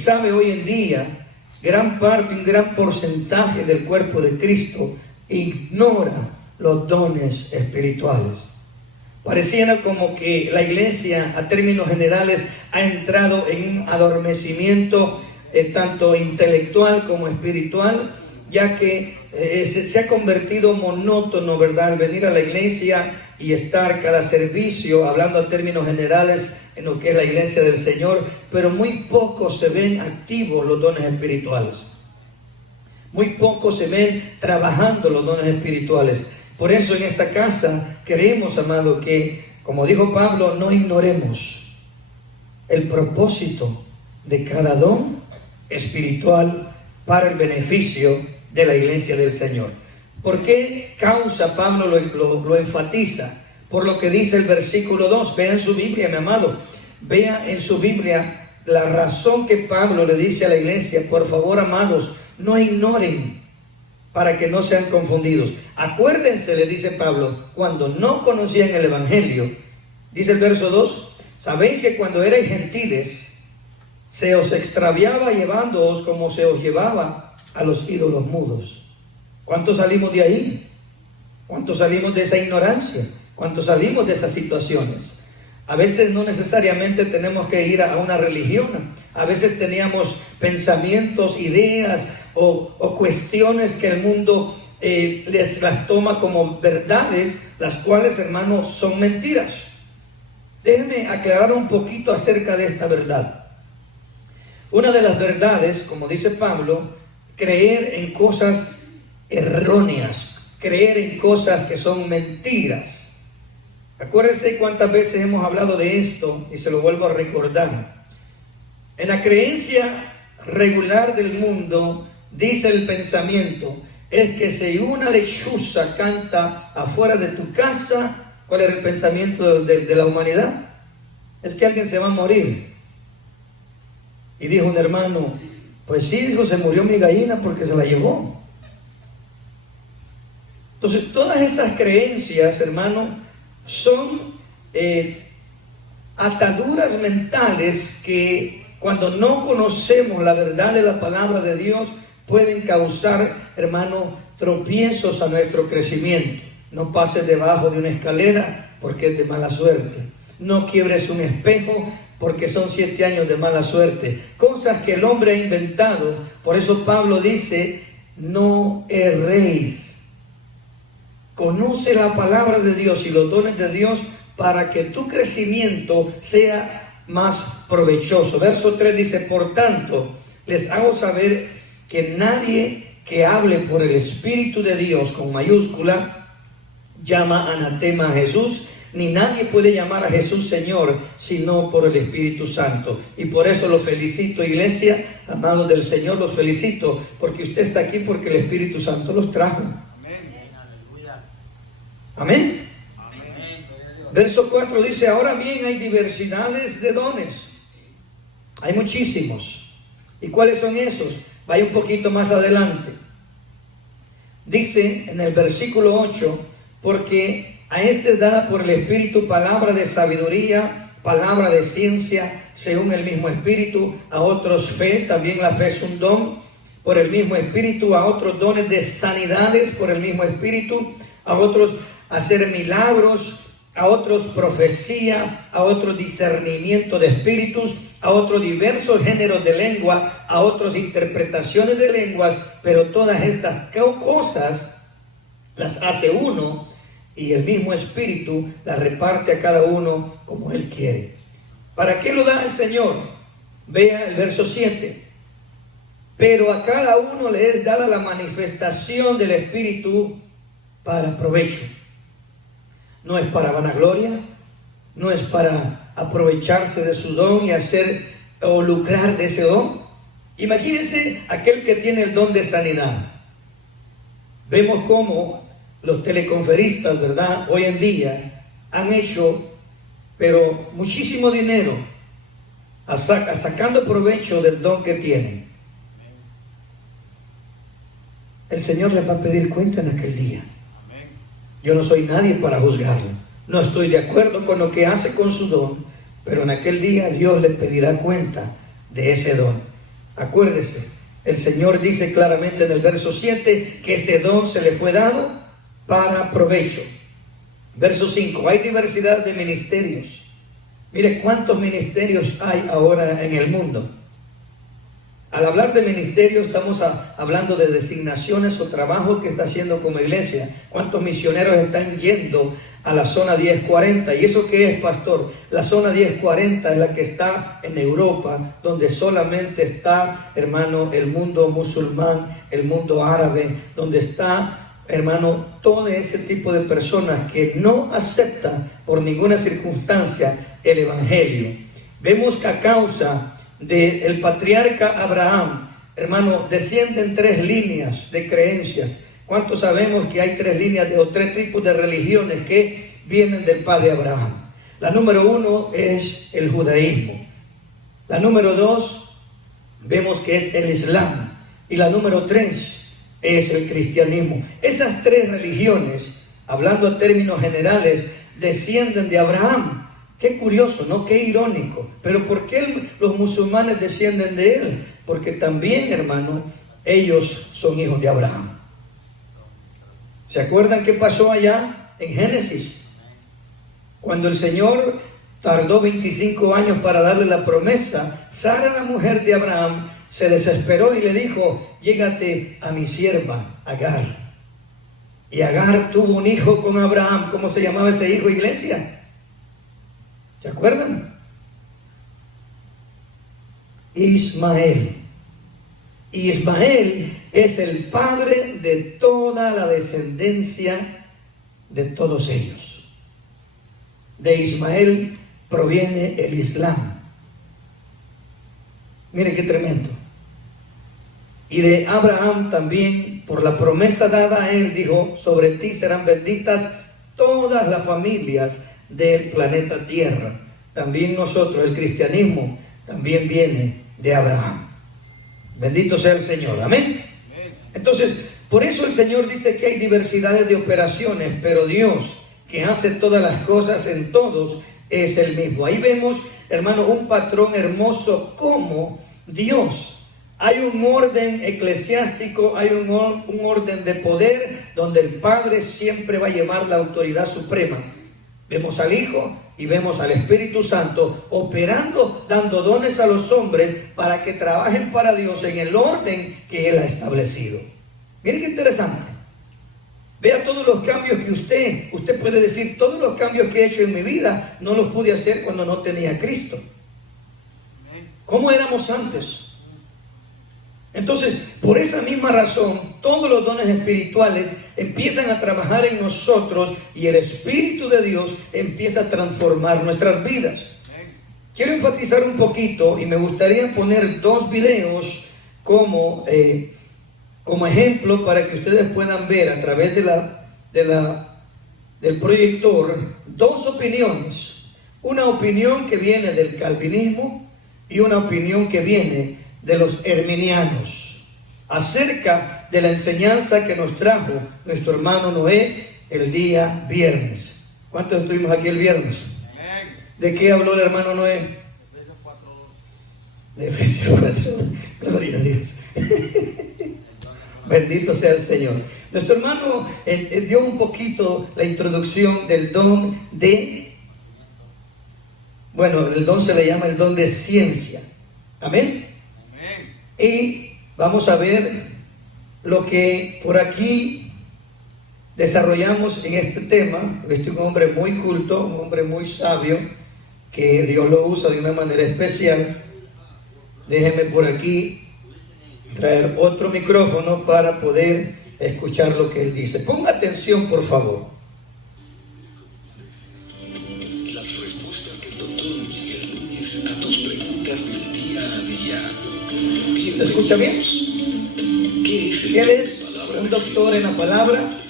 Sabe, hoy en día, gran parte, un gran porcentaje del cuerpo de Cristo ignora los dones espirituales. Pareciera como que la iglesia, a términos generales, ha entrado en un adormecimiento tanto intelectual como espiritual, ya que se ha convertido monótono, ¿verdad?, el venir a la iglesia y estar cada servicio hablando a términos generales en lo que es la iglesia del Señor, pero muy pocos se ven activos los dones espirituales. Muy pocos se ven trabajando los dones espirituales. Por eso en esta casa queremos, amado, que, como dijo Pablo, no ignoremos el propósito de cada don espiritual para el beneficio de la iglesia del Señor. ¿Por qué causa Pablo lo enfatiza? Por lo que dice el versículo 2. Vea en su Biblia, mi amado. Vea en su Biblia la razón que Pablo le dice a la iglesia. Por favor, amados, no ignoren para que no sean confundidos. Acuérdense, le dice Pablo, cuando no conocían el evangelio. Dice el verso 2. Sabéis que cuando erais gentiles, se os extraviaba llevándoos como se os llevaba a los ídolos mudos. ¿Cuántos salimos de ahí? ¿Cuántos salimos de esa ignorancia? ¿Cuántos salimos de esas situaciones? A veces no necesariamente tenemos que ir a una religión. A veces teníamos pensamientos, ideas o cuestiones que el mundo las toma como verdades, las cuales, hermanos, son mentiras. Déjenme aclarar un poquito acerca de esta verdad. Una de las verdades, como dice Pablo, creer en cosas erróneas, creer en cosas que son mentiras. Acuérdense cuántas veces hemos hablado de esto y se lo vuelvo a recordar. En la creencia regular del mundo, dice el pensamiento, es que si una lechuza canta afuera de tu casa, ¿cuál era el pensamiento de la humanidad? Es que alguien se va a morir. Y dijo un hermano, pues sí, dijo, se murió mi gallina porque se la llevó. Entonces, todas esas creencias, hermano, son ataduras mentales que cuando no conocemos la verdad de la palabra de Dios pueden causar, hermano, tropiezos a nuestro crecimiento. No pases debajo de una escalera porque es de mala suerte. No quiebres un espejo porque son 7 años de mala suerte. Cosas que el hombre ha inventado. Por eso Pablo dice, no erréis. Conoce la palabra de Dios y los dones de Dios para que tu crecimiento sea más provechoso. Verso 3 dice, por tanto, les hago saber que nadie que hable por el Espíritu de Dios con mayúscula llama anatema a Jesús, ni nadie puede llamar a Jesús Señor sino por el Espíritu Santo. Y por eso los felicito, iglesia, amados del Señor, los felicito porque usted está aquí porque el Espíritu Santo los trajo. Amén. Amén. Verso 4 dice, ahora bien hay diversidades de dones. Hay muchísimos. ¿Y cuáles son esos? Vaya un poquito más adelante. Dice en el versículo 8, porque a este da por el Espíritu palabra de sabiduría, palabra de ciencia, según el mismo Espíritu, a otros fe, también la fe es un don, por el mismo Espíritu, a otros dones de sanidades, por el mismo Espíritu, a otros hacer milagros, a otros profecía, a otros discernimiento de espíritus, a otros diversos géneros de lengua, a otros interpretaciones de lenguas, pero todas estas cosas las hace uno y el mismo Espíritu las reparte a cada uno como Él quiere. ¿Para qué lo da el Señor? Vea el verso 7. Pero a cada uno le es dada la manifestación del Espíritu para provecho. No es para vanagloria, no es para aprovecharse de su don y hacer o lucrar de ese don. Imagínense aquel que tiene el don de sanidad. Vemos cómo los teleconferistas, ¿verdad?, hoy en día han hecho, pero muchísimo dinero sacando provecho del don que tienen. El Señor les va a pedir cuenta en aquel día. Yo no soy nadie para juzgarlo. No estoy de acuerdo con lo que hace con su don, pero en aquel día Dios le pedirá cuenta de ese don. Acuérdese, el Señor dice claramente en el verso 7 que ese don se le fue dado para provecho. Verso 5, hay diversidad de ministerios. Mire cuántos ministerios hay ahora en el mundo. Al hablar de ministerios estamos hablando de designaciones o trabajos que está haciendo como iglesia. ¿Cuántos misioneros están yendo a la zona 1040? ¿Y eso qué es, pastor? La zona 1040 es la que está en Europa, donde solamente está, hermano, el mundo musulmán, el mundo árabe, donde está, hermano, todo ese tipo de personas que no aceptan por ninguna circunstancia el evangelio. Vemos que a causa del patriarca Abraham, hermano, descienden 3 líneas de creencias. ¿Cuántos sabemos que hay 3 líneas o 3 tipos de religiones que vienen del padre Abraham? La número 1 es el judaísmo. La número 2 vemos que es el islam. Y la número 3 es el cristianismo. Esas 3 religiones, hablando en términos generales, descienden de Abraham. Qué curioso, ¿no? Qué irónico. Pero ¿por qué los musulmanes descienden de él? Porque también, hermano, ellos son hijos de Abraham. ¿Se acuerdan qué pasó allá en Génesis? Cuando el Señor tardó 25 años para darle la promesa, Sara, la mujer de Abraham, se desesperó y le dijo: llégate a mi sierva Agar. Y Agar tuvo un hijo con Abraham. ¿Cómo se llamaba ese hijo, iglesia? ¿Se acuerdan? Ismael. Y Ismael es el padre de toda la descendencia de todos ellos. De Ismael proviene el Islam. Mire qué tremendo. Y de Abraham también, por la promesa dada a él, dijo: sobre ti serán benditas todas las familias del planeta Tierra. También nosotros, el cristianismo, también viene de Abraham. Bendito sea el Señor, amén. Entonces, por eso el Señor dice que hay diversidades de operaciones, pero Dios, que hace todas las cosas en todos, es el mismo. Ahí vemos, hermano, un patrón hermoso como Dios. Hay un orden eclesiástico, hay un orden de poder, donde el Padre siempre va a llevar la autoridad suprema. Vemos al Hijo y vemos al Espíritu Santo operando, dando dones a los hombres para que trabajen para Dios en el orden que Él ha establecido. Miren qué interesante. Vea todos los cambios que usted puede decir: todos los cambios que he hecho en mi vida no los pude hacer cuando no tenía a Cristo. ¿Cómo éramos antes? Entonces, por esa misma razón, todos los dones espirituales empiezan a trabajar en nosotros y el Espíritu de Dios empieza a transformar nuestras vidas. Quiero enfatizar un poquito y me gustaría poner 2 videos como ejemplo para que ustedes puedan ver a través del proyector 2 opiniones. Una opinión que viene del calvinismo y una opinión que viene de los herminianos, acerca de la enseñanza que nos trajo nuestro hermano Noé el día viernes. ¿Cuántos estuvimos aquí el viernes? ¿De qué habló el hermano Noé? De Efesios 4. Gloria a Dios. Bendito sea el Señor. Nuestro hermano dio un poquito la introducción del don de, bueno, el don se le llama el don de ciencia. Amén. Y vamos a ver lo que por aquí desarrollamos en este tema. Este es un hombre muy culto, un hombre muy sabio, que Dios lo usa de una manera especial. Déjenme por aquí traer otro micrófono para poder escuchar lo que él dice. Ponga atención, por favor. Las respuestas del doctor Miguel Núñez a tus preguntas del día a día. ¿Se escucha bien? Él es un doctor en la palabra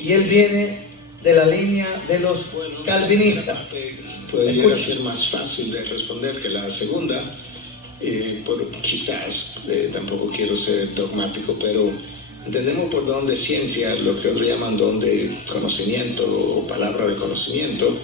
y él viene de la línea de los calvinistas. Podría ser más fácil de responder que la segunda, quizás, tampoco quiero ser dogmático, pero entendemos por don de ciencia lo que otros llaman don de conocimiento o palabra de conocimiento,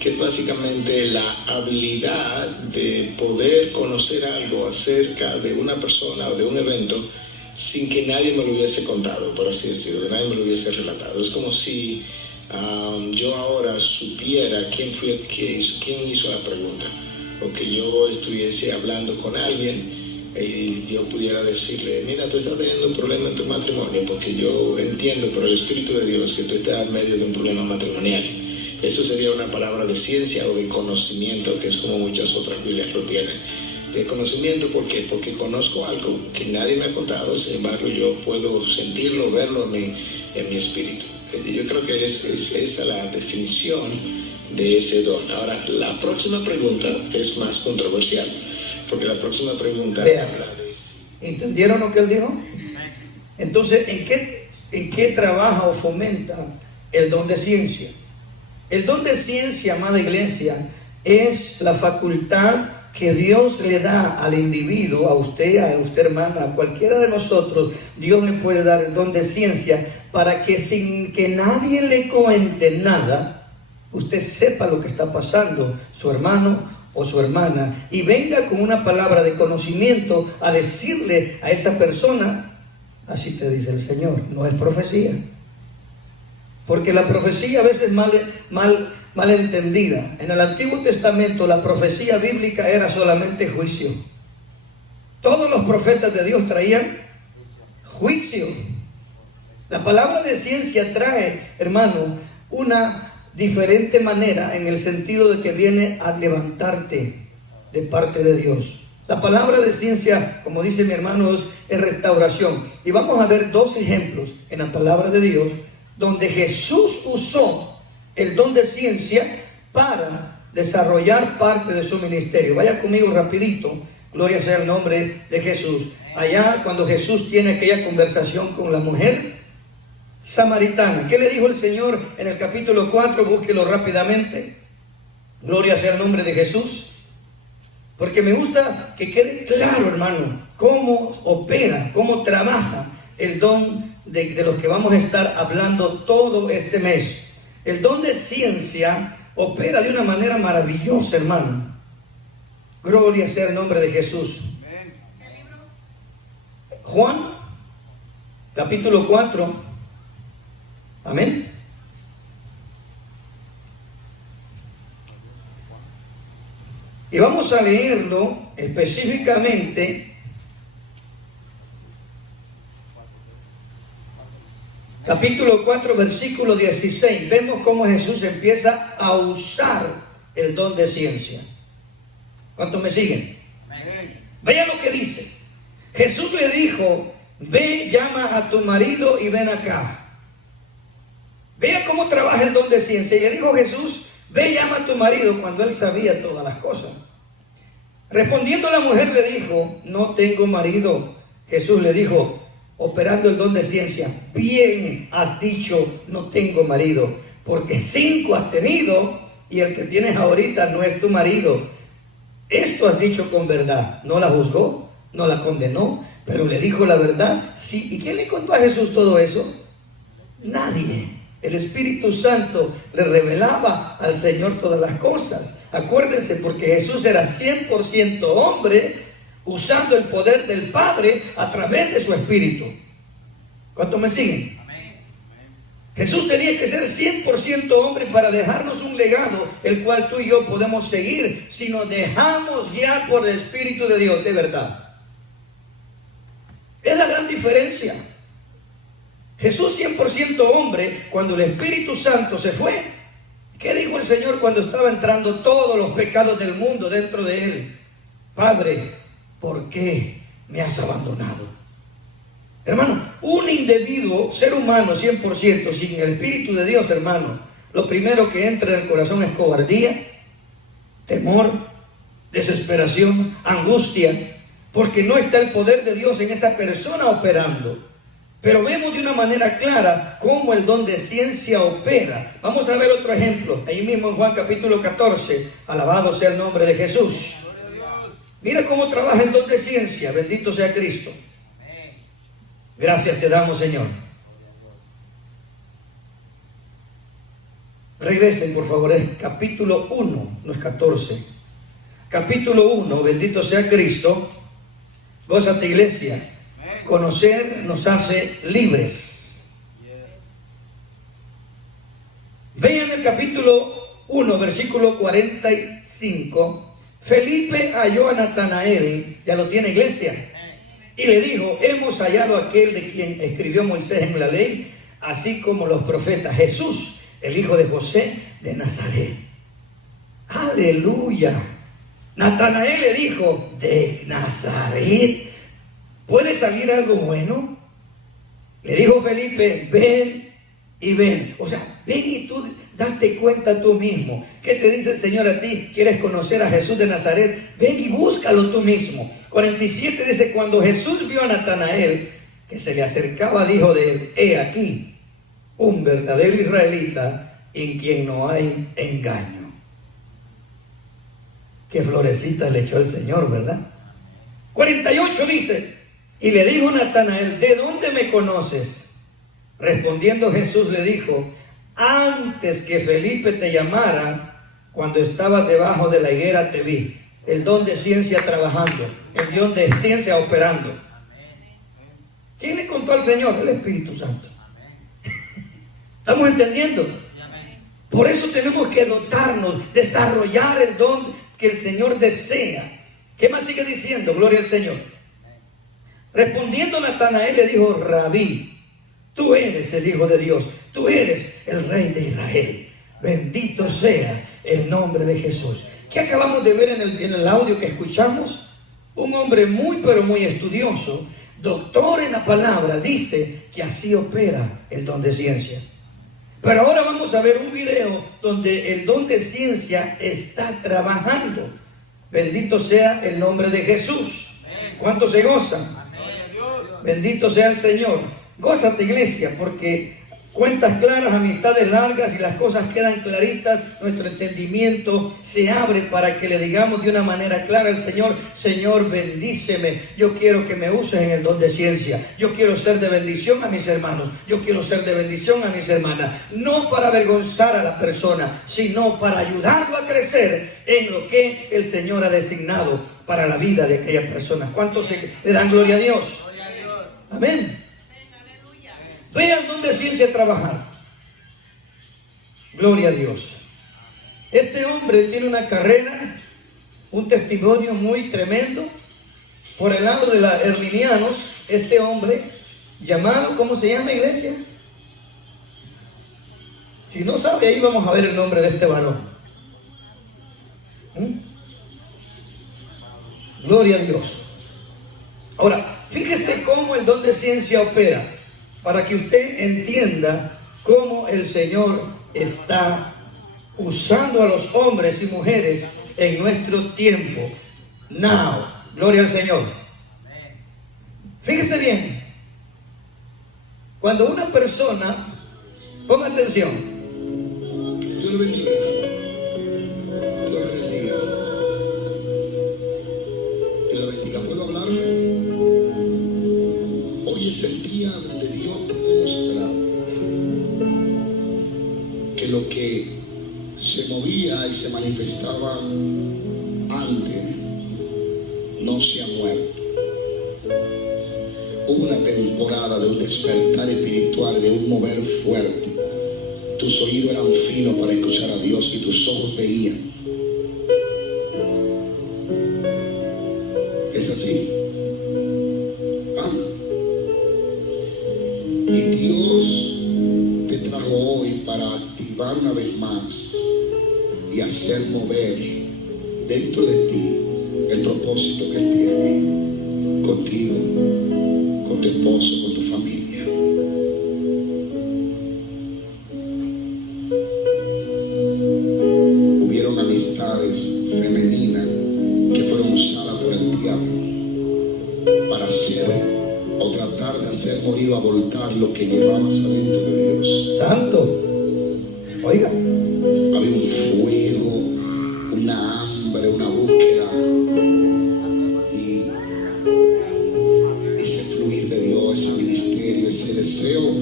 que es básicamente la habilidad de poder conocer algo acerca de una persona o de un evento sin que nadie me lo hubiese contado, por así decirlo, que nadie me lo hubiese relatado. Es como si yo ahora supiera quién hizo la pregunta, o que yo estuviese hablando con alguien y yo pudiera decirle, mira, tú estás teniendo un problema en tu matrimonio, porque yo entiendo por el Espíritu de Dios que tú estás en medio de un problema matrimonial. Eso sería una palabra de ciencia o de conocimiento, que es como muchas otras Biblias lo tienen. De conocimiento, ¿por qué? Porque conozco algo que nadie me ha contado, sin embargo yo puedo sentirlo, verlo en mi espíritu. Yo creo que es esa la definición de ese don. Ahora, la próxima pregunta es más controversial, porque la próxima pregunta habla de... ¿Entendieron lo que él dijo? Entonces, ¿en qué trabaja o fomenta el don de ciencia? El don de ciencia, amada iglesia, es la facultad que Dios le da al individuo, a usted hermana, a cualquiera de nosotros. Dios le puede dar el don de ciencia para que sin que nadie le cuente nada, usted sepa lo que está pasando, su hermano o su hermana, y venga con una palabra de conocimiento a decirle a esa persona, así te dice el Señor. No es profecía, porque la profecía a veces mal entendida. En el Antiguo Testamento la profecía bíblica era solamente juicio. Todos los profetas de Dios traían juicio. La palabra de ciencia trae, hermano, una diferente manera, en el sentido de que viene a levantarte de parte de Dios. La palabra de ciencia, como dice mi hermano, es restauración. Y vamos a ver dos ejemplos en la palabra de Dios donde Jesús usó el don de ciencia para desarrollar parte de su ministerio. Vaya conmigo rapidito, gloria sea el nombre de Jesús. Allá cuando Jesús tiene aquella conversación con la mujer samaritana, ¿qué le dijo el Señor en el capítulo 4? Búsquelo rápidamente. Gloria sea el nombre de Jesús, porque me gusta que quede claro, hermano, cómo opera, cómo trabaja el don de los que vamos a estar hablando todo este mes. El don de ciencia opera de una manera maravillosa, hermano. Gloria sea el nombre de Jesús. Juan, capítulo 4. Amén. Y vamos a leerlo específicamente. Capítulo 4, versículo 16. Vemos cómo Jesús empieza a usar el don de ciencia. ¿Cuántos me siguen? Vean lo que dice. Jesús le dijo, ve, llama a tu marido y ven acá. Vea cómo trabaja el don de ciencia. Y le dijo Jesús, ve, llama a tu marido, cuando él sabía todas las cosas. Respondiendo la mujer le dijo, no tengo marido. Jesús le dijo, operando el don de ciencia, bien has dicho, no tengo marido, porque 5 has tenido y el que tienes ahorita no es tu marido. Esto has dicho con verdad. No la juzgó, no la condenó, pero le dijo la verdad. Sí. ¿Y quién le contó a Jesús todo eso? Nadie. El Espíritu Santo le revelaba al Señor todas las cosas. Acuérdense, porque Jesús era 100% hombre, usando el poder del Padre a través de su Espíritu. ¿Cuántos me siguen? Amén. Jesús tenía que ser 100% hombre para dejarnos un legado, el cual tú y yo podemos seguir si nos dejamos guiar por el Espíritu de Dios, de verdad. Es la gran diferencia. Jesús 100% hombre, cuando el Espíritu Santo se fue, ¿qué dijo el Señor cuando estaba entrando todos los pecados del mundo dentro de él? Padre, ¿por qué me has abandonado? Hermano, un individuo, ser humano 100%, sin el Espíritu de Dios, hermano, lo primero que entra en el corazón es cobardía, temor, desesperación, angustia, porque no está el poder de Dios en esa persona operando. Pero vemos de una manera clara cómo el don de ciencia opera. Vamos a ver otro ejemplo, ahí mismo en Juan capítulo 14, alabado sea el nombre de Jesús. Mira cómo trabaja el don de ciencia, bendito sea Cristo. Gracias te damos, Señor. Regresen, por favor, es capítulo 1, no es 14. Capítulo 1, bendito sea Cristo. Gózate, iglesia. Conocer nos hace libres. Vean el capítulo 1, versículo 45. Felipe halló a Natanael, ya lo tiene, iglesia, y le dijo: hemos hallado a aquel de quien escribió Moisés en la ley, así como los profetas, Jesús, el hijo de José de Nazaret. Aleluya. Natanael le dijo: ¿de Nazaret puede salir algo bueno? Le dijo Felipe: ven y ven. O sea, ven y tú date cuenta tú mismo. ¿Qué te dice el Señor a ti? ¿Quieres conocer a Jesús de Nazaret? Ven y búscalo tú mismo. 47 dice: cuando Jesús vio a Natanael que se le acercaba, dijo de él: he aquí un verdadero israelita en quien no hay engaño. Qué florecitas le echó el Señor, ¿verdad? 48 dice: y le dijo Natanael: ¿de dónde me conoces? Respondiendo Jesús le dijo: antes que Felipe te llamara, cuando estabas debajo de la higuera te vi. El don de ciencia trabajando, el don de ciencia operando. ¿Quién le contó al Señor? El Espíritu Santo. ¿Estamos entendiendo? Por eso tenemos que dotarnos, desarrollar el don que el Señor desea. ¿Qué más sigue diciendo? Gloria al Señor. Respondiendo Natanael le dijo: Rabí, tú eres el Hijo de Dios, tú eres el Rey de Israel. Bendito sea el nombre de Jesús. ¿Qué acabamos de ver en el audio que escuchamos? Un hombre muy pero muy estudioso, doctor en la palabra, dice que así opera el don de ciencia. Pero ahora vamos a ver un video donde el don de ciencia está trabajando. Bendito sea el nombre de Jesús. ¿Cuántos se gozan? Bendito sea el Señor. Gózate, iglesia, porque cuentas claras, amistades largas, y las cosas quedan claritas, nuestro entendimiento se abre para que le digamos de una manera clara al Señor: Señor, bendíceme, yo quiero que me uses en el don de ciencia, yo quiero ser de bendición a mis hermanos, yo quiero ser de bendición a mis hermanas, no para avergonzar a la persona, sino para ayudarlo a crecer en lo que el Señor ha designado para la vida de aquellas personas. ¿Cuántos le dan gloria a Dios? Amén. Vean dónde ciencia trabajar. Gloria a Dios. Este hombre tiene una carrera, un testimonio muy tremendo. Por el lado de los herminianos, este hombre llamado, ¿cómo se llama, iglesia? Si no sabe, ahí vamos a ver el nombre de este varón. Gloria a Dios. Ahora, fíjese cómo el don de ciencia opera, para que usted entienda cómo el Señor está usando a los hombres y mujeres en nuestro tiempo. Now, gloria al Señor. Fíjese bien, cuando una persona, ponga atención. Dios le bendiga. Dios le bendiga. Dios le bendiga. ¿Puedo hablar? Hoy es el día donde Dios te demostrará que lo que se movía y se manifestaba antes no se ha muerto. Hubo una temporada de un despertar espiritual, de un mover fuerte. Tus oídos eran finos para escuchar a Dios y tus ojos veían. ¿Es así? Y Dios te trajo hoy para activar una vez más y hacer mover dentro de ti el propósito que Él tiene contigo, con tu esposo, con tu familia. Hubieron amistades femeninas que fueron usadas por el diablo para hacer o tratar de hacer morir o abortar lo que llevabas adentro de Dios. Santo. Oiga. Había un fuego, una hambre, una búsqueda, y ese fluir de Dios, ese ministerio, ese deseo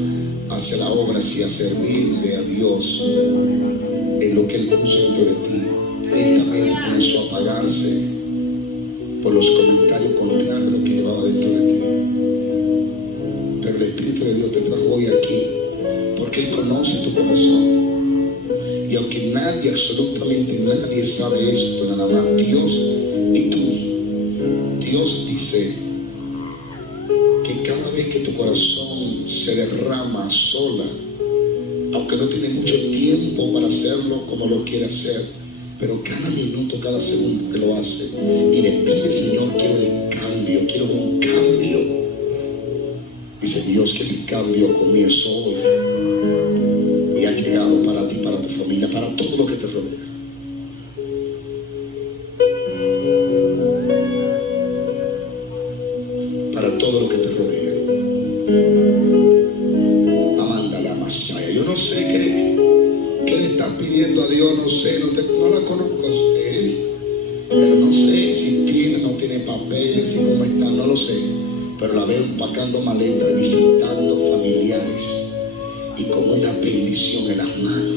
hacia la obra, hacia servirle a Dios, lo que Él puso dentro de ti lentamente comenzó a apagarse por los comentarios contrarios a lo que llevaba dentro de ti. Pero el Espíritu de Dios te trajo hoy aquí porque Él conoce tu corazón. Y aunque nadie, absolutamente nadie sabe esto, nada más Dios y tú, Dios dice que cada vez que tu corazón se derrama sola, aunque no tiene mucho tiempo para hacerlo como lo quiere hacer, pero cada minuto, cada segundo que lo hace, y le pide, Señor, quiero el cambio, quiero un cambio. Dice Dios que ese cambio comienza hoy y ha llegado para ti, para tu familia, para todo lo que te rodea. Para todo lo que te rodea. Amanda la Masaya. Yo no sé qué le estás pidiendo a Dios, no sé, no la conozco a usted, pero no sé si tiene o no tiene papeles, si cómo está, no lo sé. Pero la veo empacando maletas, visitando familiares y con una bendición en las manos.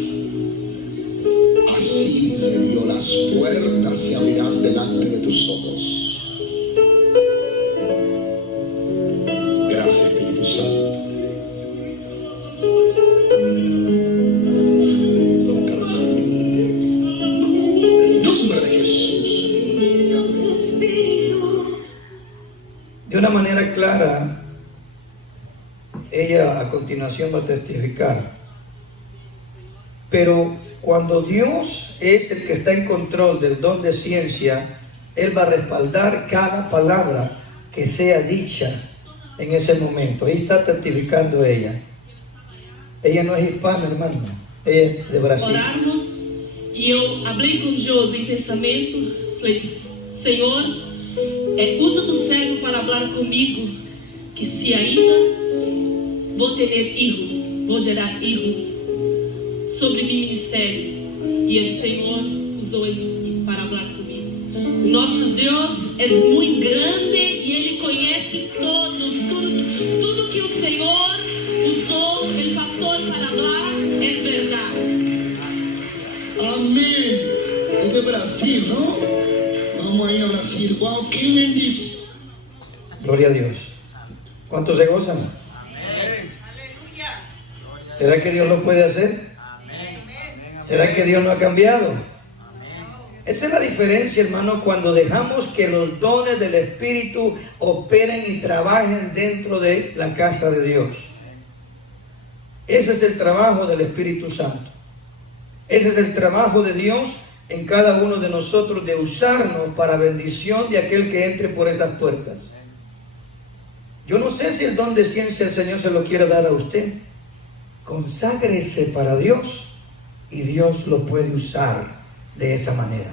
Así dice Dios, las puertas se abrirán delante de tus ojos. Gracias, Espíritu Santo. En el nombre de Jesús. De una manera clara, ella a continuación va a testificar. Pero cuando Dios es el que está en control del don de ciencia, Él va a respaldar cada palabra que sea dicha en ese momento. Ahí está testificando ella. Ella no es hispana, hermano. Ella es de Brasil. Orarmos, e eu falei com Deus em pensamento, falei, Senhor, usa tu servo para falar comigo, que se ainda vou ter hijos, vou gerar hijos sobre meu ministério. E o Senhor usou ele para falar comigo. Nosso Deus é muito grande e Ele conhece todos, tudo que o Senhor usou o pastor para falar é verdade. Amén. Es de Brasil, ¿no? Vamos a ir a Brasil. Wow, qué bendición. Gloria a Dios. ¿Cuántos se gozan? ¿Será que Dios lo puede hacer? ¿Será que Dios no ha cambiado? Esa es la diferencia, hermano, cuando dejamos que los dones del Espíritu operen y trabajen dentro de la casa de Dios. Ese es el trabajo del Espíritu Santo. Ese es el trabajo de Dios en cada uno de nosotros, de usarnos para bendición de aquel que entre por esas puertas. Yo no sé si el don de ciencia el Señor se lo quiere dar a usted. Conságrese para Dios y Dios lo puede usar de esa manera.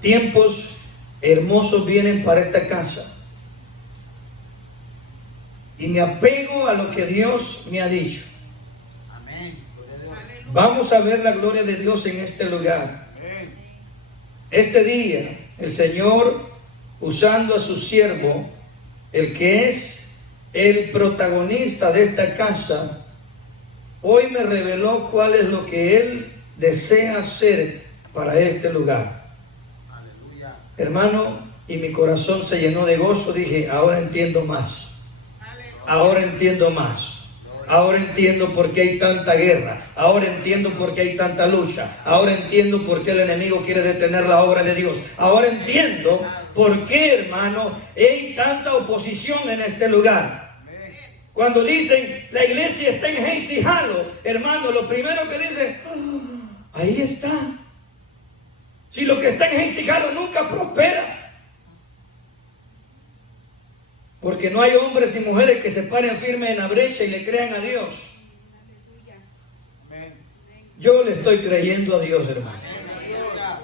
Tiempos hermosos vienen para esta casa. Y me apego a lo que Dios me ha dicho. Vamos a ver la gloria de Dios en este lugar. Este día, el Señor, usando a su siervo, el que es el protagonista de esta casa, hoy me reveló cuál es lo que Él desea hacer para este lugar. Hermano, y mi corazón se llenó de gozo. Dije, ahora entiendo más. Ahora entiendo más. Ahora entiendo por qué hay tanta guerra. Ahora entiendo por qué hay tanta lucha. Ahora entiendo por qué el enemigo quiere detener la obra de Dios. Ahora entiendo por qué, hermano, hay tanta oposición en este lugar. Cuando dicen la iglesia está en Heisijalo, hermano, lo primero que dicen, ahí está. Si lo que está en Heisijalo nunca prospera. Porque no hay hombres ni mujeres que se paren firmes en la brecha y le crean a Dios. Yo le estoy creyendo a Dios, hermano.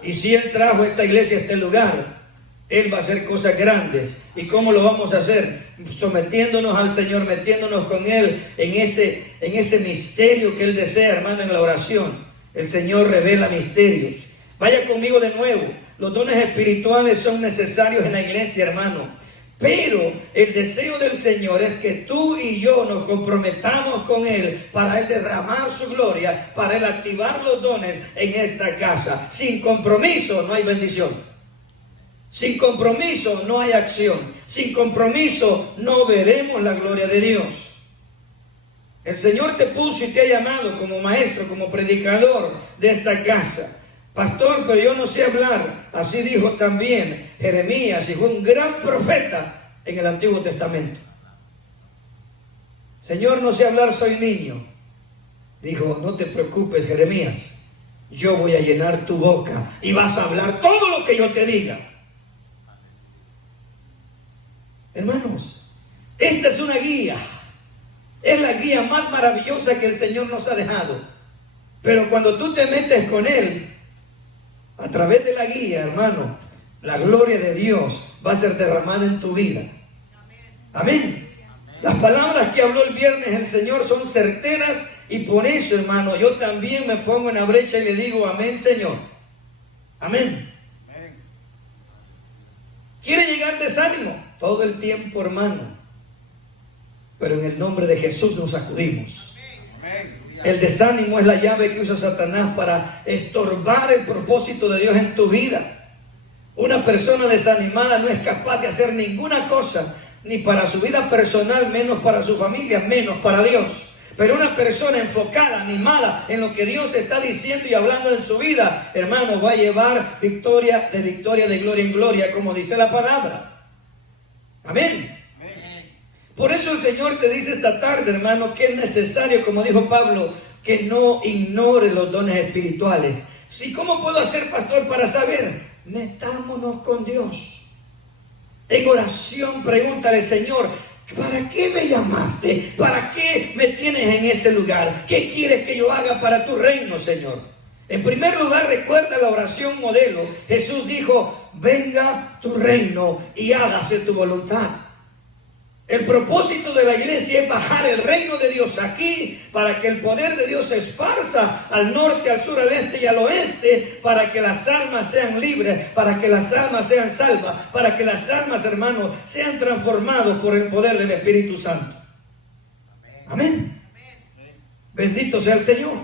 Y si Él trajo esta iglesia a este lugar, Él va a hacer cosas grandes. ¿Y cómo lo vamos a hacer? Sometiéndonos al Señor, metiéndonos con Él en ese misterio que Él desea, hermano, en la oración. El Señor revela misterios. Vaya conmigo de nuevo. Los dones espirituales son necesarios en la iglesia, hermano. Pero el deseo del Señor es que tú y yo nos comprometamos con Él para Él derramar su gloria, para Él activar los dones en esta casa. Sin compromiso no hay bendición. Sin compromiso no hay acción. Sin compromiso no veremos la gloria de Dios. El Señor te puso y te ha llamado como maestro, como predicador de esta casa. Pastor, pero yo no sé hablar. Así dijo también Jeremías, y fue un gran profeta en el Antiguo Testamento. Señor, no sé hablar, soy niño. Dijo, no te preocupes, Jeremías. Yo voy a llenar tu boca y vas a hablar todo lo que yo te diga. Hermanos, esta es una guía. Es la guía más maravillosa que el Señor nos ha dejado. Pero cuando tú te metes con Él, a través de la guía, hermano, la gloria de Dios va a ser derramada en tu vida. Amén. Las palabras que habló el viernes el Señor son certeras, y por eso, hermano, yo también me pongo en la brecha y le digo, amén, Señor. Amén. ¿Quiere llegar desánimo? Todo el tiempo, hermano. Pero en el nombre de Jesús nos sacudimos. El desánimo es la llave que usa Satanás para estorbar el propósito de Dios en tu vida. Una persona desanimada no es capaz de hacer ninguna cosa, ni para su vida personal, menos para su familia, menos para Dios. Pero una persona enfocada, animada en lo que Dios está diciendo y hablando en su vida, hermano, va a llevar victoria, de gloria en gloria, como dice la palabra. Amén. Por eso el Señor te dice esta tarde, hermano, que es necesario, como dijo Pablo, que no ignore los dones espirituales. ¿Sí? ¿Cómo puedo hacer, pastor, para saber? Metámonos con Dios. En oración, pregúntale, Señor, ¿para qué me llamaste? ¿Para qué me tienes en ese lugar? ¿Qué quieres que yo haga para tu reino, Señor? En primer lugar, recuerda la oración modelo. Jesús dijo, venga tu reino y hágase tu voluntad. El propósito de la iglesia es bajar el reino de Dios aquí para que el poder de Dios se esparza al norte, al sur, al este y al oeste, para que las almas sean libres, para que las almas sean salvas, para que las almas, hermanos, sean transformadas por el poder del Espíritu Santo. Amén. Bendito sea el Señor.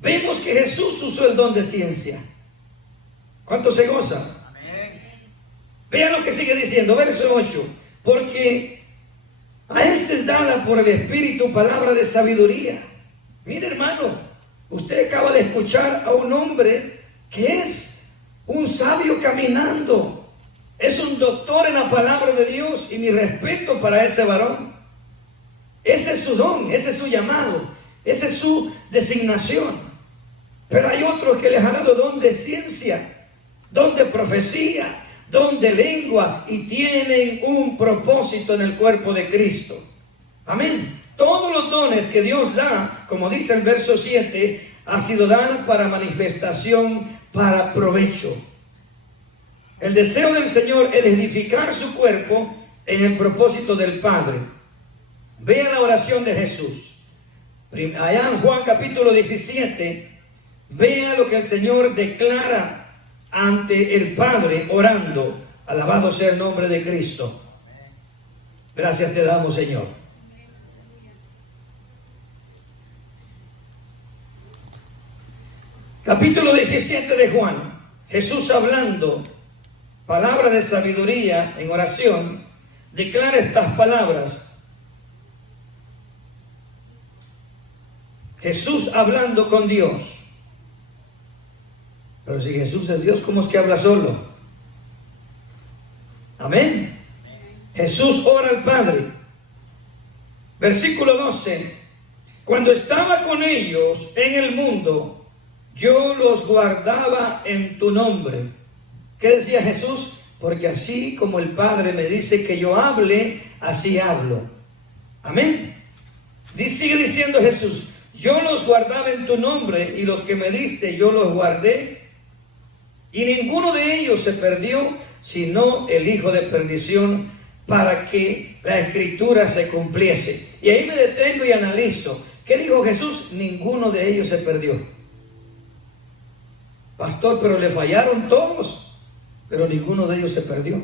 Vemos que Jesús usó el don de ciencia. ¿Cuánto se goza? Vean lo que sigue diciendo, verso 8. Porque a este es dada por el Espíritu palabra de sabiduría. Mire, hermano, usted acaba de escuchar a un hombre que es un sabio caminando. Es un doctor en la palabra de Dios, y mi respeto para ese varón. Ese es su don, ese es su llamado, esa es su designación. Pero hay otros que les ha dado don de ciencia, don de profecía, don de lengua, y tienen un propósito en el cuerpo de Cristo. Amén. Todos los dones que Dios da, como dice el verso 7, ha sido dado para manifestación, para provecho. El deseo del Señor es edificar su cuerpo en el propósito del Padre. Vean la oración de Jesús. Allá en Juan capítulo 17, vean lo que el Señor declara ante el Padre orando. Alabado sea el nombre de Cristo. Gracias te damos, Señor. Capítulo 17 de Juan. Jesús hablando, palabra de sabiduría en oración, declara estas palabras. Jesús hablando con Dios. Pero si Jesús es Dios, ¿cómo es que habla solo? Amén. Jesús ora al Padre. Versículo 12. Cuando estaba con ellos en el mundo, yo los guardaba en tu nombre. ¿Qué decía Jesús? Porque así como el Padre me dice que yo hable, así hablo. Amén. Sigue diciendo Jesús, yo los guardaba en tu nombre, y los que me diste yo los guardé. Y ninguno de ellos se perdió, sino el hijo de perdición, para que la escritura se cumpliese. Y ahí me detengo y analizo. ¿Qué dijo Jesús? Ninguno de ellos se perdió. Pastor, pero le fallaron todos, pero ninguno de ellos se perdió.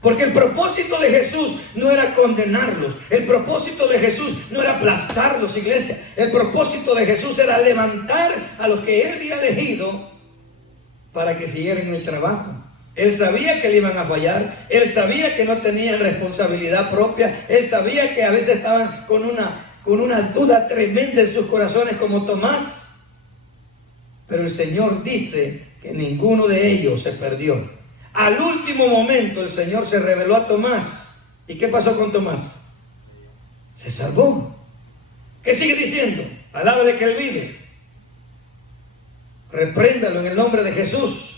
Porque el propósito de Jesús no era condenarlos. El propósito de Jesús no era aplastarlos, iglesia. El propósito de Jesús era levantar a los que Él había elegido para que siguieran el trabajo. Él sabía que le iban a fallar. Él sabía que no tenían responsabilidad propia. Él sabía que a veces estaban con una duda tremenda en sus corazones, como Tomás. Pero el Señor dice que ninguno de ellos se perdió. Al último momento el Señor se reveló a Tomás. ¿Y qué pasó con Tomás? Se salvó. ¿Qué sigue diciendo? Alábale que Él vive. Repréndalo en el nombre de Jesús.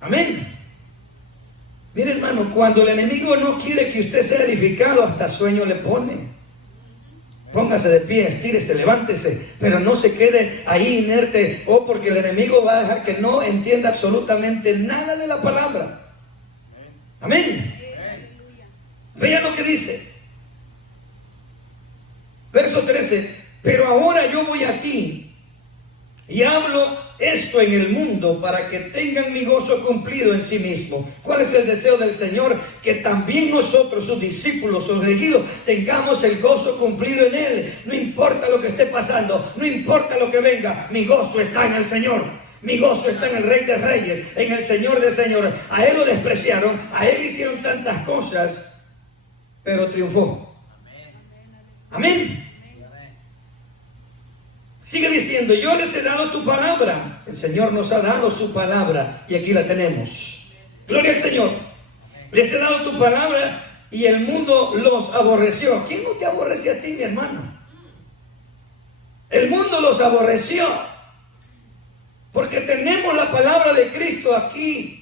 Amén. Mire, hermano, cuando el enemigo no quiere que usted sea edificado, hasta sueño le pone. Póngase de pie, estírese, levántese, pero no se quede ahí inerte, porque el enemigo va a dejar que no entienda absolutamente nada de la palabra. Amén. Vean lo que dice. Verso 13. Pero ahora yo voy a ti y hablo esto en el mundo para que tengan mi gozo cumplido en sí mismo. ¿Cuál es el deseo del Señor? Que también nosotros, sus discípulos, sus elegidos, tengamos el gozo cumplido en Él. No importa lo que esté pasando, no importa lo que venga, mi gozo está en el Señor. Mi gozo está en el Rey de Reyes, en el Señor de Señores. A Él lo despreciaron, a Él hicieron tantas cosas, pero triunfó. Amén. Sigue diciendo, yo les he dado tu palabra. El Señor nos ha dado su palabra y aquí la tenemos. Gloria al Señor. Les he dado tu palabra y el mundo los aborreció. ¿Quién no te aborreció a ti, mi hermano? El mundo los aborreció porque tenemos la palabra de Cristo aquí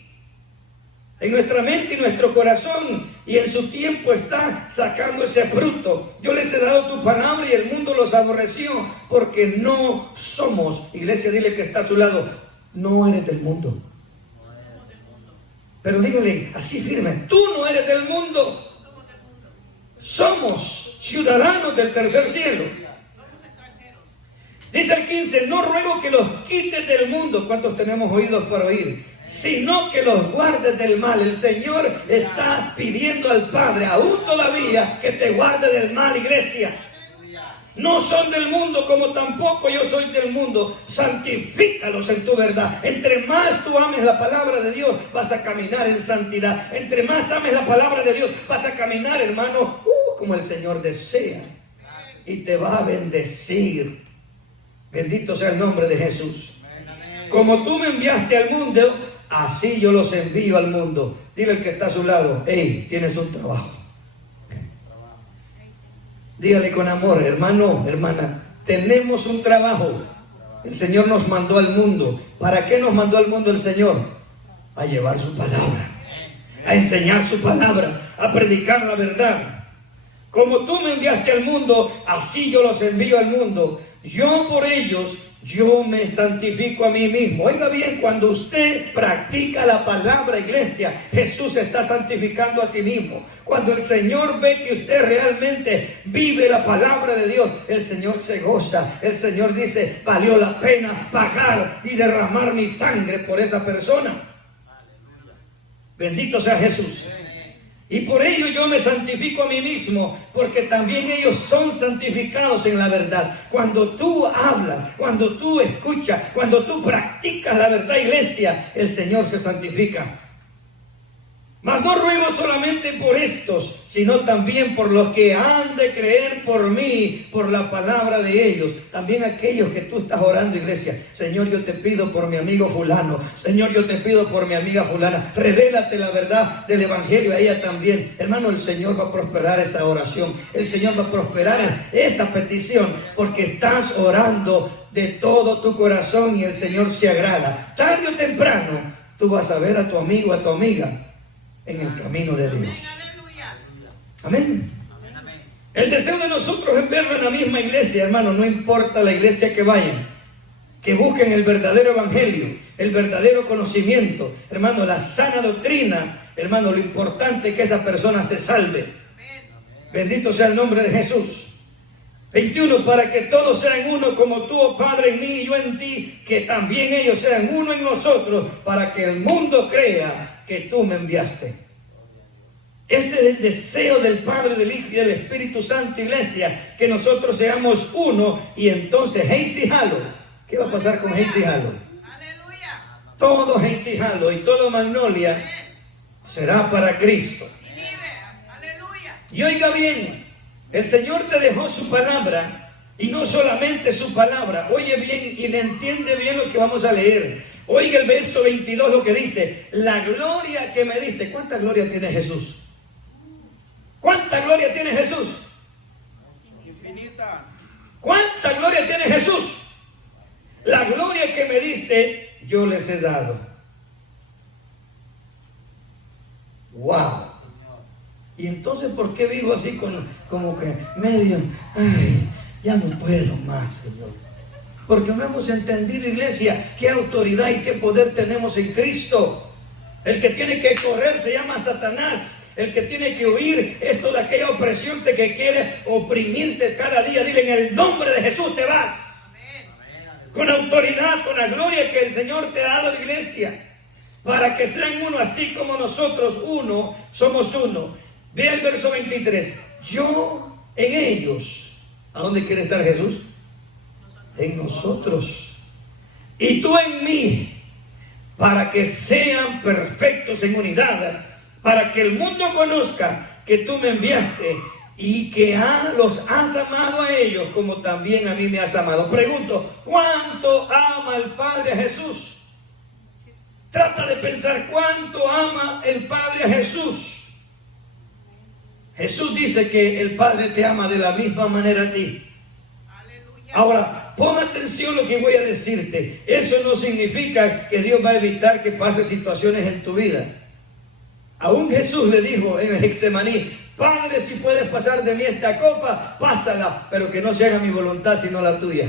en nuestra mente y nuestro corazón, y en su tiempo está sacando ese fruto. Yo les he dado tu palabra y el mundo los aborreció porque no somos. Iglesia, dile que está a tu lado, no eres del mundo. Pero dígale así firme, tú no eres del mundo. Somos ciudadanos del tercer cielo. Dice el 15, no ruego que los quites del mundo. ¿Cuántos tenemos oídos para oír? Sino que los guardes del mal. El Señor está pidiendo al Padre, aún todavía, que te guarde del mal, iglesia. No son del mundo, como tampoco yo soy del mundo. Santifícalos en tu verdad. Entre más tú ames la palabra de Dios, vas a caminar en santidad. Entre más ames la palabra de Dios, vas a caminar, hermano, como el Señor desea. Y te va a bendecir. Bendito sea el nombre de Jesús. Como tú me enviaste al mundo, así yo los envío al mundo. Dile al que está a su lado, hey, tienes un trabajo. Dígale con amor, hermano, hermana, tenemos un trabajo. El Señor nos mandó al mundo. ¿Para qué nos mandó al mundo el Señor? A llevar su palabra, a enseñar su palabra, a predicar la verdad. Como tú me enviaste al mundo, así yo los envío al mundo. Yo por ellos, yo me santifico a mí mismo. Oiga bien, cuando usted practica la palabra, iglesia, Jesús se está santificando a sí mismo. Cuando el Señor ve que usted realmente vive la palabra de Dios, el Señor se goza. El Señor dice, valió la pena pagar y derramar mi sangre por esa persona. Bendito sea Jesús. Y por ello yo me santifico a mí mismo, porque también ellos son santificados en la verdad. Cuando tú hablas, cuando tú escuchas, cuando tú practicas la verdad, iglesia, el Señor se santifica. Mas no ruego solamente por estos, sino también por los que han de creer por mí, por la palabra de ellos. También aquellos que tú estás orando, iglesia. Señor, yo te pido por mi amigo fulano. Señor, yo te pido por mi amiga fulana. Revélate la verdad del evangelio a ella también. Hermano, el Señor va a prosperar esa oración. El Señor va a prosperar esa petición, porque estás orando de todo tu corazón y el Señor se agrada. Tarde o temprano, tú vas a ver a tu amigo, a tu amiga en el camino de Dios. Amén. El deseo de nosotros es verlo en la misma iglesia, hermano. No importa la iglesia que vayan, que busquen el verdadero evangelio, el verdadero conocimiento, hermano, la sana doctrina. Hermano, lo importante es que esa persona se salve. Bendito sea el nombre de Jesús. 21, para que todos sean uno, como tú, oh Padre, en mí y yo en ti, que también ellos sean uno en nosotros, para que el mundo crea que tú me enviaste. Ese es el deseo del Padre, del Hijo y del Espíritu Santo, iglesia, que nosotros seamos uno. Y entonces Heisy Halo, ¿qué va a pasar con Heisy Halo? Todo Heisy Halo y todo Magnolia será para Cristo. Y oiga bien, el Señor te dejó su palabra, y no solamente su palabra. Oye bien y le entiende bien lo que vamos a leer. Oiga el verso 22 lo que dice: la gloria que me diste. ¿Cuánta gloria tiene Jesús? ¿Cuánta gloria tiene Jesús? Infinita. ¿Cuánta gloria tiene Jesús? La gloria que me diste, yo les he dado. ¡Wow! Y entonces, ¿por qué vivo así como que medio, ay, ya no puedo más, Señor? Porque no hemos entendido, iglesia, qué autoridad y qué poder tenemos en Cristo. El que tiene que correr se llama Satanás. El que tiene que huir es toda aquella opresión que quiere oprimirte cada día. Dile: en el nombre de Jesús te vas. Con autoridad, con la gloria que el Señor te ha dado, iglesia, para que sean uno, así como nosotros uno somos uno. Vea el verso 23. Yo en ellos. ¿A dónde quiere estar Jesús? En nosotros. Y tú en mí, para que sean perfectos en unidad, para que el mundo conozca que tú me enviaste y que los has amado a ellos como también a mí me has amado. Pregunto: ¿cuánto ama el Padre a Jesús? Trata de pensar cuánto ama el Padre a Jesús. Jesús dice que el Padre te ama de la misma manera a ti. Ahora, pon atención a lo que voy a decirte. Eso no significa que Dios va a evitar que pase situaciones en tu vida. Aún Jesús le dijo en el Getsemaní: Padre, si puedes pasar de mí esta copa, pásala, pero que no se haga mi voluntad sino la tuya.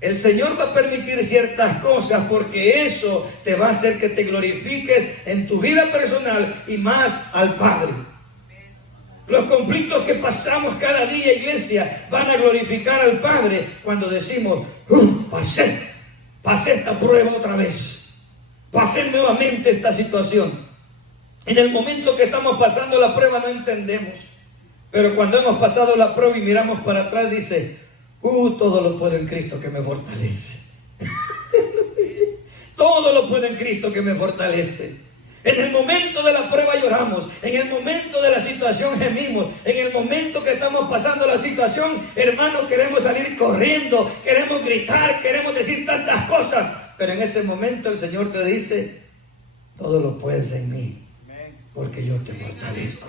El Señor va a permitir ciertas cosas porque eso te va a hacer que te glorifiques en tu vida personal y más al Padre. Los conflictos que pasamos cada día, iglesia, van a glorificar al Padre cuando decimos: pasé esta prueba otra vez, pasé nuevamente esta situación. En el momento que estamos pasando la prueba no entendemos, pero cuando hemos pasado la prueba y miramos para atrás, dice: todo lo puedo en Cristo que me fortalece. Todo lo puedo en Cristo que me fortalece. En el momento de la prueba lloramos, en el momento de la situación gemimos, en el momento que estamos pasando la situación, hermanos, queremos salir corriendo, queremos gritar, queremos decir tantas cosas, pero en ese momento el Señor te dice: todo lo puedes en mí, porque yo te fortalezco.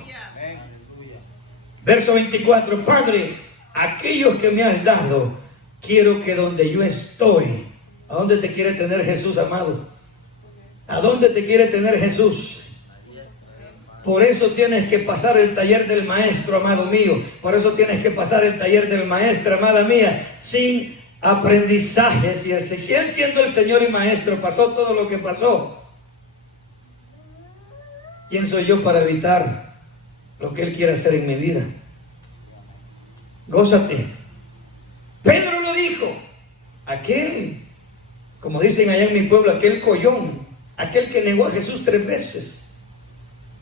Verso 24: Padre, aquellos que me has dado, quiero que donde yo estoy. ¿A dónde te quiere tener Jesús, amado? ¿A dónde te quiere tener Jesús? Por eso tienes que pasar el taller del maestro, amado mío. Por eso tienes que pasar el taller del maestro, amada mía. Sin aprendizaje, si él siendo el Señor y maestro pasó todo lo que pasó, ¿quién soy yo para evitar lo que Él quiere hacer en mi vida? Gózate. Pedro lo dijo. Aquel, como dicen allá en mi pueblo, aquel collón, aquel que negó a Jesús 3 veces.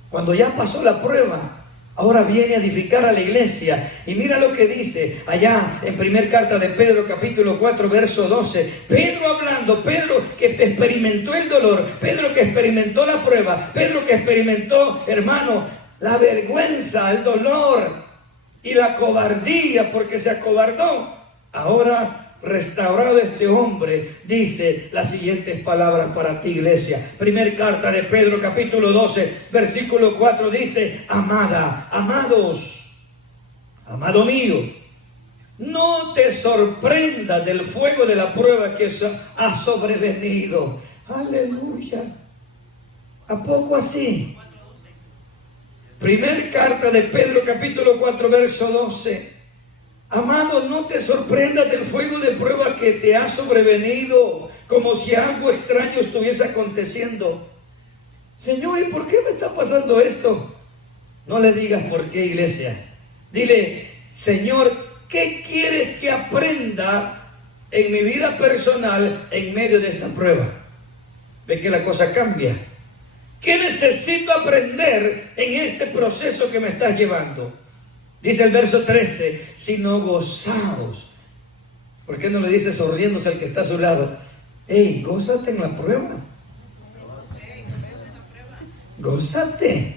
Cuando ya pasó la prueba, ahora viene a edificar a la iglesia. Y mira lo que dice allá en primer carta de Pedro, capítulo 4, verso 12. Pedro hablando, Pedro que experimentó el dolor, Pedro que experimentó la prueba, Pedro que experimentó, hermano, la vergüenza, el dolor y la cobardía porque se acobardó. Ahora, restaurado este hombre, dice las siguientes palabras para ti, iglesia. Primer carta de Pedro, capítulo 12, versículo 4, dice: amada, amados, amado mío, no te sorprenda del fuego de la prueba que ha sobrevenido. Aleluya. ¿A poco así? Primer carta de Pedro, capítulo 4, verso 12. Amado, no te sorprendas del fuego de prueba que te ha sobrevenido, como si algo extraño estuviese aconteciendo. Señor, ¿y por qué me está pasando esto? No le digas por qué, iglesia. Dile: Señor, ¿qué quieres que aprenda en mi vida personal en medio de esta prueba? Ve que la cosa cambia. ¿Qué necesito aprender en este proceso que me estás llevando? Dice el verso 13, sino gozaos. ¿Por qué no le dice sonriéndose al que está a su lado? Hey, gózate en la prueba. Gózate.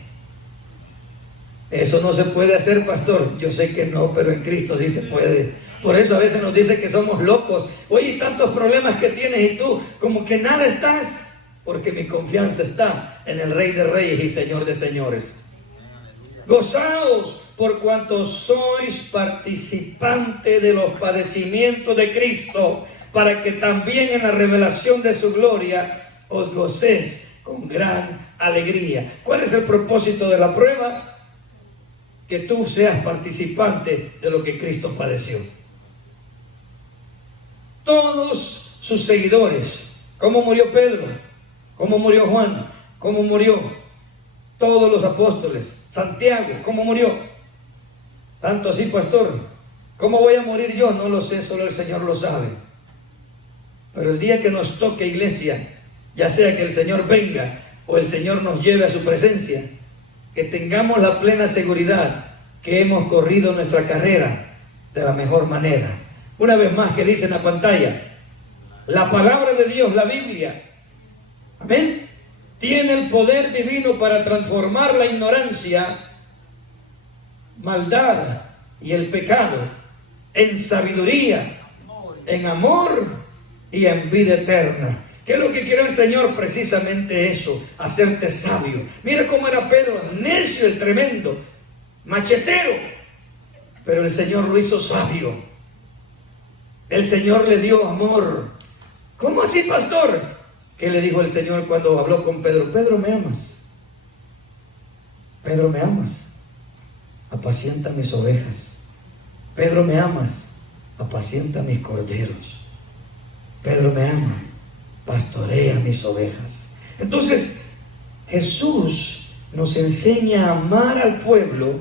Eso no se puede hacer, pastor. Yo sé que no, pero en Cristo sí se puede. Por eso a veces nos dice que somos locos. Oye, tantos problemas que tienes y tú como que nada estás. Porque mi confianza está en el Rey de Reyes y Señor de Señores. Gozaos por cuanto sois participantes de los padecimientos de Cristo, para que también en la revelación de su gloria os gocéis con gran alegría. ¿Cuál es el propósito de la prueba? Que tú seas participante de lo que Cristo padeció. Todos sus seguidores, ¿cómo murió Pedro? ¿Cómo murió Juan? ¿Cómo murió todos los apóstoles? Santiago, ¿cómo murió? Tanto así, pastor. ¿Cómo voy a morir yo? No lo sé, solo el Señor lo sabe. Pero el día que nos toque, iglesia, ya sea que el Señor venga o el Señor nos lleve a su presencia, que tengamos la plena seguridad que hemos corrido nuestra carrera de la mejor manera. Una vez más, que dice en la pantalla, la palabra de Dios, la Biblia, amén, tiene el poder divino para transformar la ignorancia, maldad y el pecado en sabiduría, en amor y en vida eterna. ¿Qué es lo que quiere el Señor? Precisamente eso, hacerte sabio. Mira cómo era Pedro, necio, el tremendo, machetero, pero el Señor lo hizo sabio. El Señor le dio amor. ¿Cómo así, pastor? ¿Qué le dijo el Señor cuando habló con Pedro? Pedro, ¿me amas? Pedro, ¿me amas? Apacienta mis ovejas. Pedro, ¿me amas? Apacienta mis corderos. Pedro, ¿me ama? Pastorea mis ovejas. Entonces, Jesús nos enseña a amar al pueblo,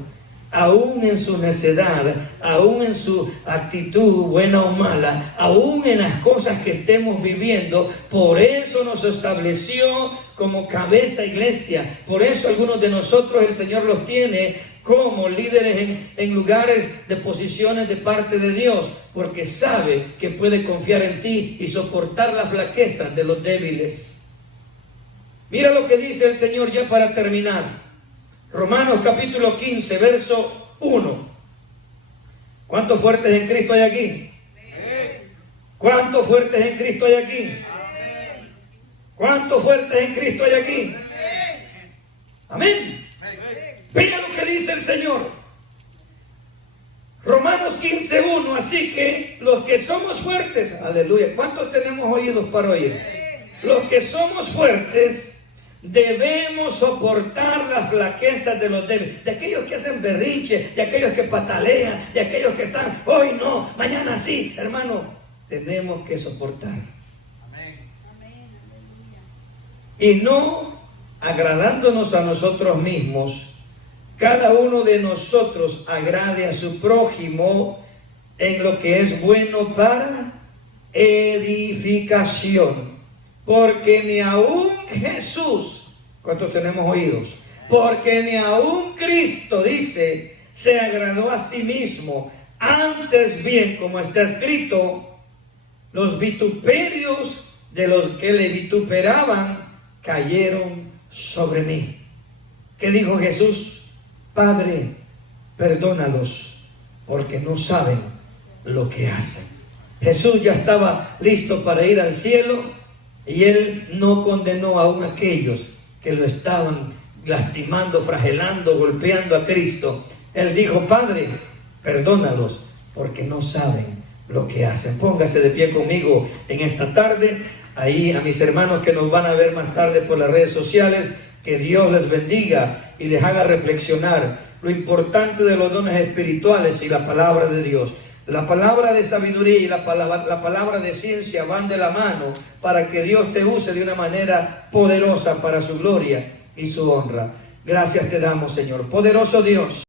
aún en su necedad, aún en su actitud buena o mala, aún en las cosas que estemos viviendo. Por eso nos estableció como cabeza iglesia. Por eso algunos de nosotros el Señor los tiene como líderes en lugares de posiciones de parte de Dios, porque sabe que puede confiar en ti y soportar la flaqueza de los débiles. Mira lo que dice el Señor ya para terminar. Romanos capítulo 15, verso 1. ¿Cuántos fuertes en Cristo hay aquí? ¿Cuántos fuertes en Cristo hay aquí? ¿Cuántos fuertes en Cristo hay aquí? Amén. Vea lo que dice el Señor. Romanos 15, 1. Así que los que somos fuertes, aleluya. ¿Cuántos tenemos oídos para oír? Los que somos fuertes debemos soportar las flaquezas de los débiles, de aquellos que hacen berrinche, de aquellos que patalean, de aquellos que están hoy no, mañana sí. Hermano, tenemos que soportar. Amén. Y no agradándonos a nosotros mismos, cada uno de nosotros agrade a su prójimo en lo que es bueno para edificación. Porque ni aún Jesús, ¿cuántos tenemos oídos? Porque ni aún Cristo, dice, se agradó a sí mismo. Antes bien, como está escrito, los vituperios de los que le vituperaban cayeron sobre mí. ¿Qué dijo Jesús? Padre, perdónalos, porque no saben lo que hacen. Jesús ya estaba listo para ir al cielo. Y Él no condenó aún a aquellos que lo estaban lastimando, flagelando, golpeando a Cristo. Él dijo, Padre, perdónalos, porque no saben lo que hacen. Póngase de pie conmigo en esta tarde. Ahí a mis hermanos que nos van a ver más tarde por las redes sociales, que Dios les bendiga y les haga reflexionar lo importante de los dones espirituales y la palabra de Dios. La palabra de sabiduría y la palabra de ciencia van de la mano para que Dios te use de una manera poderosa para su gloria y su honra. Gracias te damos, Señor. Poderoso Dios.